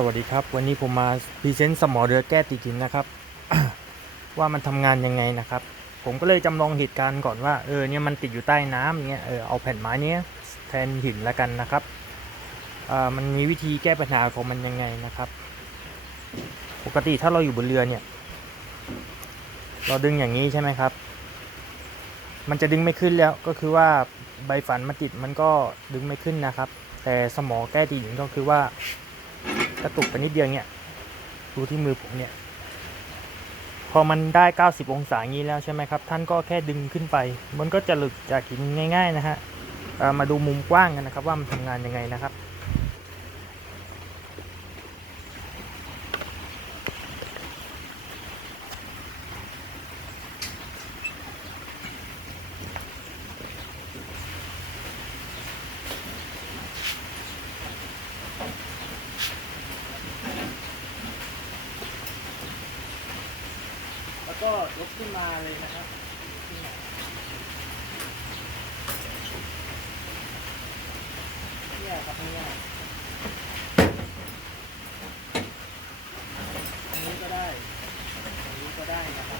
สวัสดีครับ วันนี้ผมมาพรีเซนต์สมอเรือแก้ตีกินนะครับ ว่ามันทำงานยังไงนะครับ ผมก็เลยจำลองเหตุการณ์ก่อนว่าเออเนี่ยมันติดอยู่ใต้น้ำอย่าเงี้ยเออเอาแผ่นไม้เนี้ยแทนหินแล้วกันนะครับเอ่อมันมีวิธีแก้ปัญหาของมันยังไงนะครับ ปกติถ้าเราอยู่บนเรือเนี่ย เราดึงอย่างนี้ใช่ไหมครับ มันจะดึงไม่ขึ้นแล้วก็คือว่าใบฝันมาติดมันก็ดึงไม่ขึ้นนะครับ แต่สมอแก้ตีหินก็คือว่า กระตุกไปนิดเดียวเนี่ยดูที่มือผมเนี่ย พอมันได้ 90 องศาอย่างนี้แล้วใช่ไหมครับ ท่านก็แค่ดึงขึ้นไป มันก็จะหลุดจากหินง่าย ๆ นะฮะมาดูมุมกว้างกันนะครับว่ามันทำงานยังไงนะครับ ก็ยกขึ้นมาเลยนะครับเนี่ยครับเนี่ยอันนี้ก็ได้อันนี้ก็ได้นะครับ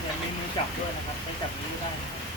เนี่ยมีมือจับด้วยนะครับไม่จับนี้ได้นะครับ